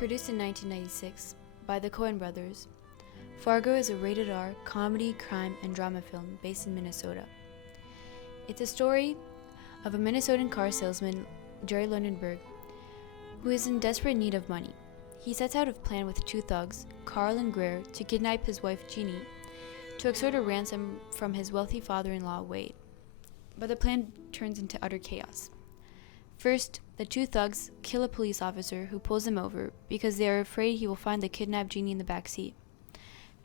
Produced in 1996 by the Coen brothers, Fargo is a rated-R comedy, crime, and drama film based in Minnesota. It's a story of a Minnesotan car salesman, Jerry Lundenberg, who is in desperate need of money. He sets out a plan with two thugs, Carl and Greer, to kidnap his wife Jeannie to extort a ransom from his wealthy father-in-law Wade. But the plan turns into utter chaos. First, the two thugs kill a police officer who pulls them over because they are afraid he will find the kidnapped Jeannie in the back seat,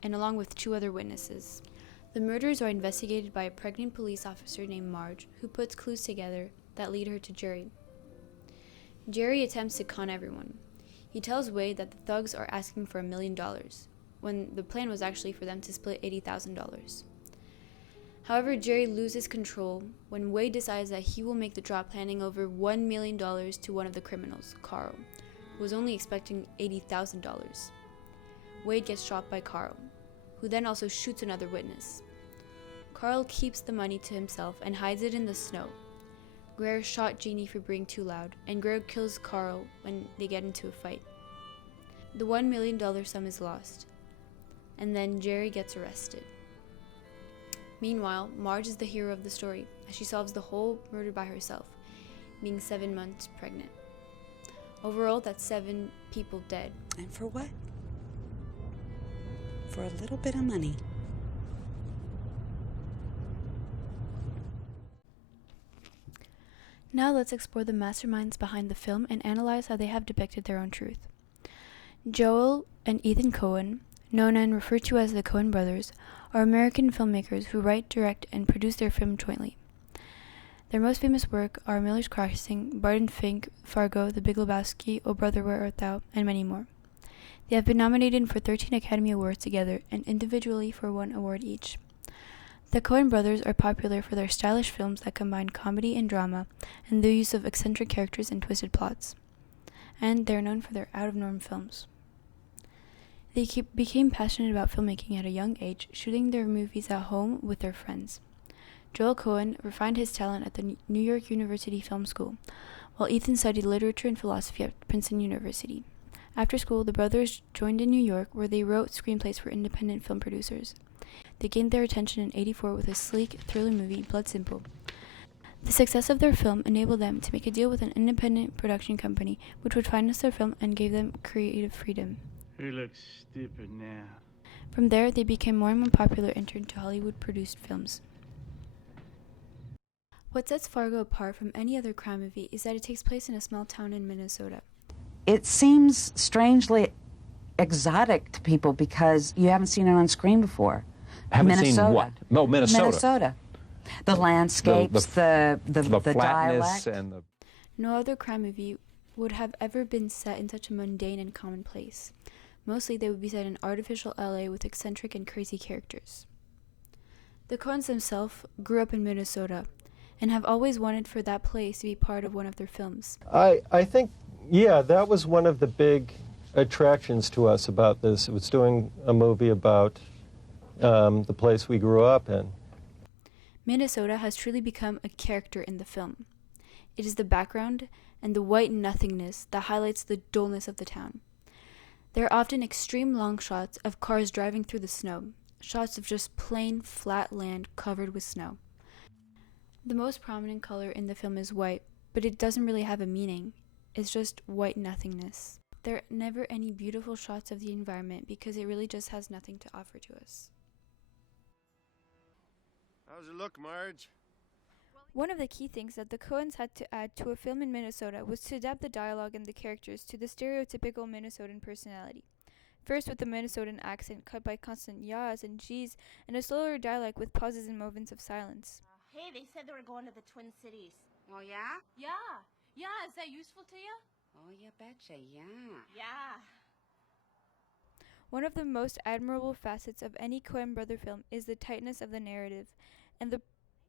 and along with two other witnesses. The murders are investigated by a pregnant police officer named Marge, who puts clues together that lead her to Jerry. Jerry attempts to con everyone. He tells Wade that the thugs are asking for $1 million, when the plan was actually for them to split $80,000. However, Jerry loses control when Wade decides that he will make the drop, handing over $1 million to one of the criminals, Carl, who was only expecting $80,000. Wade gets shot by Carl, who then also shoots another witness. Carl keeps the money to himself and hides it in the snow. Greer shot Jeannie for being too loud, and Greer kills Carl when they get into a fight. The $1 million sum is lost, and then Jerry gets arrested. Meanwhile, Marge is the hero of the story, as she solves the whole murder by herself, being 7 months pregnant. Overall, that's 7 people dead. And for what? For a little bit of money. Now let's explore the masterminds behind the film and analyze how they have depicted their own truth. Joel and Ethan Coen, known and referred to as the Coen brothers, are American filmmakers who write, direct, and produce their film jointly. Their most famous work are Miller's Crossing, Barton Fink, Fargo, The Big Lebowski, O Brother, Where Art Thou, and many more. They have been nominated for 13 Academy Awards together and individually for 1 award each. The Coen brothers are popular for their stylish films that combine comedy and drama and the use of eccentric characters and twisted plots. And they're known for their out-of-norm films. They became passionate about filmmaking at a young age, shooting their movies at home with their friends. Joel Coen refined his talent at the New York University Film School, while Ethan studied literature and philosophy at Princeton University. After school, the brothers joined in New York, where they wrote screenplays for independent film producers. They gained their attention in '84 with a sleek thriller movie, Blood Simple. The success of their film enabled them to make a deal with an independent production company, which would finance their film and gave them creative freedom. Who looks stupid now? From there, they became more and more popular and turned to Hollywood-produced films. What sets Fargo apart from any other crime movie is that it takes place in a small town in Minnesota. It seems strangely exotic to people because you haven't seen it on screen before. Haven't Minnesota. seen what? No, Minnesota. Minnesota. The landscapes, the flatness dialect. and the... No other crime movie would have ever been set in such a mundane and common place. Mostly they would be set in artificial LA with eccentric and crazy characters. The Coens themselves grew up in Minnesota and have always wanted for that place to be part of one of their films. I think, yeah, that was one of the big attractions to us about this. It was doing a movie about the place we grew up in. Minnesota has truly become a character in the film. It is the background and the white nothingness that highlights the dullness of the town. There are often extreme long shots of cars driving through the snow, shots of just plain, flat land covered with snow. The most prominent color in the film is white, but it doesn't really have a meaning. It's just white nothingness. There are never any beautiful shots of the environment because it really just has nothing to offer to us. How's it look, Marge? One of the key things that the Coens had to add to a film in Minnesota was to adapt the dialogue and the characters to the stereotypical Minnesotan personality. First with the Minnesotan accent cut by constant yas and gees, and a slower dialect with pauses and moments of silence. Hey, they said they were going to the Twin Cities. Oh, yeah? Yeah, is that useful to you? Oh, you betcha, yeah. Yeah. One of the most admirable facets of any Coen brother film is the tightness of the narrative, and the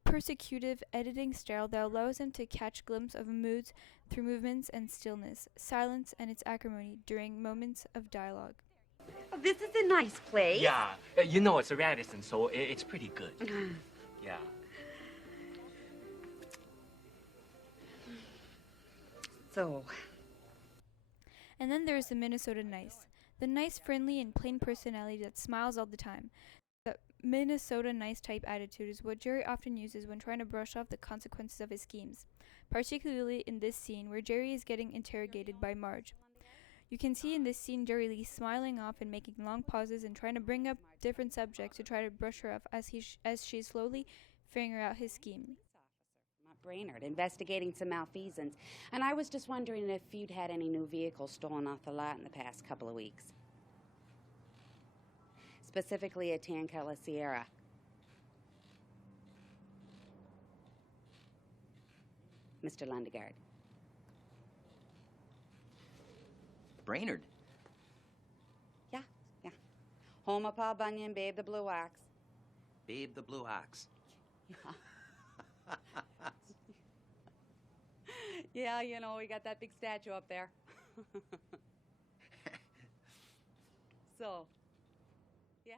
persecutive editing style that allows them to catch glimpses of moods through movements and stillness, silence, and its acrimony during moments of dialogue. Oh, this is a nice place. Yeah, it's a Radisson, so it's pretty good. Yeah. So, And then there's the Minnesota Nice. The nice, friendly, and plain personality that smiles all the time. The Minnesota Nice type attitude is what Jerry often uses when trying to brush off the consequences of his schemes, particularly in this scene where Jerry is getting interrogated by Marge. You can see in this scene Jerry Lee smiling off and making long pauses and trying to bring up different subjects to try to brush her off as she's slowly figuring out his scheme. Brainerd, investigating some malfeasance, and I was just wondering if you'd had any new vehicles stolen off the lot in the past couple of weeks. Specifically a tan color Sierra. Mr. Lundegaard. Brainerd. Yeah. Home of Paul Bunyan, Babe the Blue Ox. Babe the Blue Ox. Yeah. Yeah, you know, we got that big statue up there. So, yeah.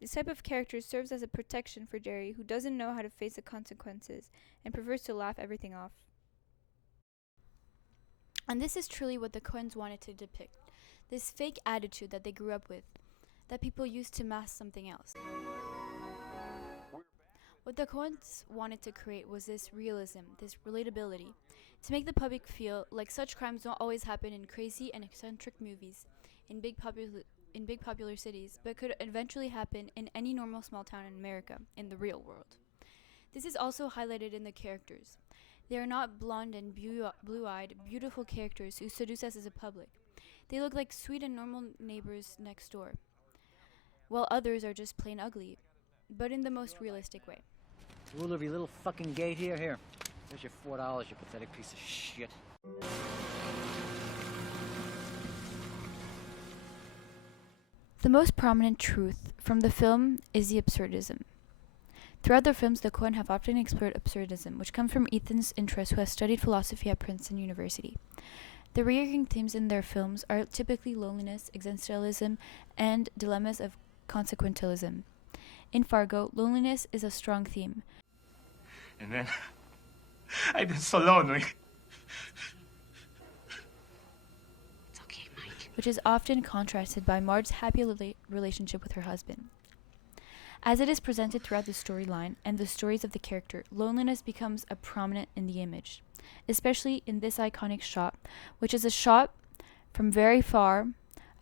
This type of character serves as a protection for Jerry, who doesn't know how to face the consequences and prefers to laugh everything off. And this is truly what the Coens wanted to depict. This fake attitude that they grew up with, that people used to mask something else. What the Coens wanted to create was this realism, this relatability, to make the public feel like such crimes don't always happen in crazy and eccentric movies in big popular cities, but could eventually happen in any normal small town in America, in the real world. This is also highlighted in the characters. They are not blonde and blue-eyed, beautiful characters who seduce us as a public. They look like sweet and normal neighbors next door, while others are just plain ugly, but in the most realistic way. Rule of your little fucking gate here. Here. There's your $4, you pathetic piece of shit. The most prominent truth from the film is the absurdism. Throughout their films, the Coen have often explored absurdism, which comes from Ethan's interest, who has studied philosophy at Princeton University. The recurring themes in their films are typically loneliness, existentialism, and dilemmas of consequentialism. In Fargo, loneliness is a strong theme. And then I've been so lonely. It's okay, Mike. Which is often contrasted by Marge's happy relationship with her husband. As it is presented throughout the storyline and the stories of the character, loneliness becomes a prominent in the image, especially in this iconic shot, which is a shot from very far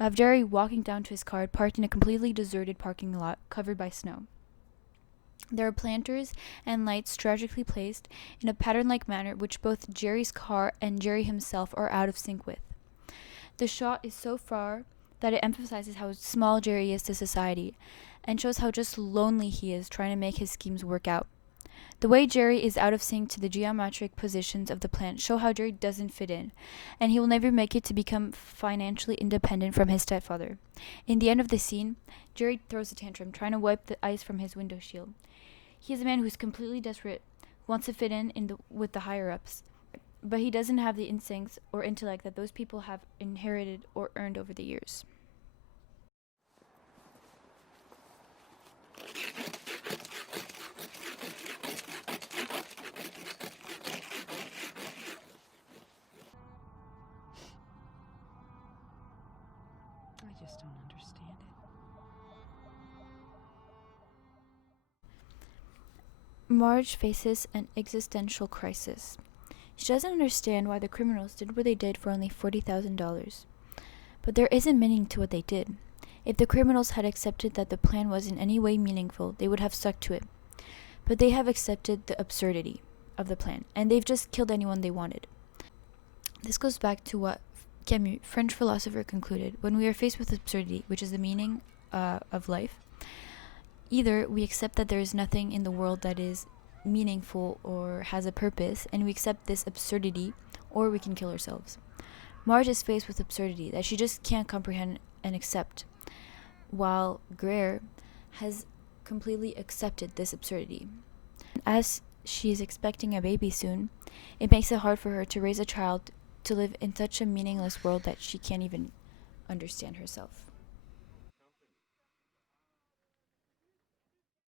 of Jerry walking down to his car parked in a completely deserted parking lot covered by snow. There are planters and lights strategically placed in a pattern-like manner which both Jerry's car and Jerry himself are out of sync with. The shot is so far that it emphasizes how small Jerry is to society and shows how just lonely he is trying to make his schemes work out. The way Jerry is out of sync to the geometric positions of the plant show how Jerry doesn't fit in, and he will never make it to become financially independent from his stepfather. In the end of the scene, Jerry throws a tantrum, trying to wipe the ice from his window shield. He is a man who's completely desperate, wants to fit in with the higher-ups, but he doesn't have the instincts or intellect that those people have inherited or earned over the years. I just don't understand it. Marge faces an existential crisis. She doesn't understand why the criminals did what they did for only $40,000. But there isn't meaning to what they did. If the criminals had accepted that the plan was in any way meaningful, they would have stuck to it. But they have accepted the absurdity of the plan, and they've just killed anyone they wanted. This goes back to what Camus, French philosopher, concluded: when we are faced with absurdity, which is the meaning of life, either we accept that there is nothing in the world that is meaningful or has a purpose, and we accept this absurdity, or we can kill ourselves. Marge is faced with absurdity that she just can't comprehend and accept, while Greer has completely accepted this absurdity. As she is expecting a baby soon, it makes it hard for her to raise a child to live in such a meaningless world that she can't even understand herself.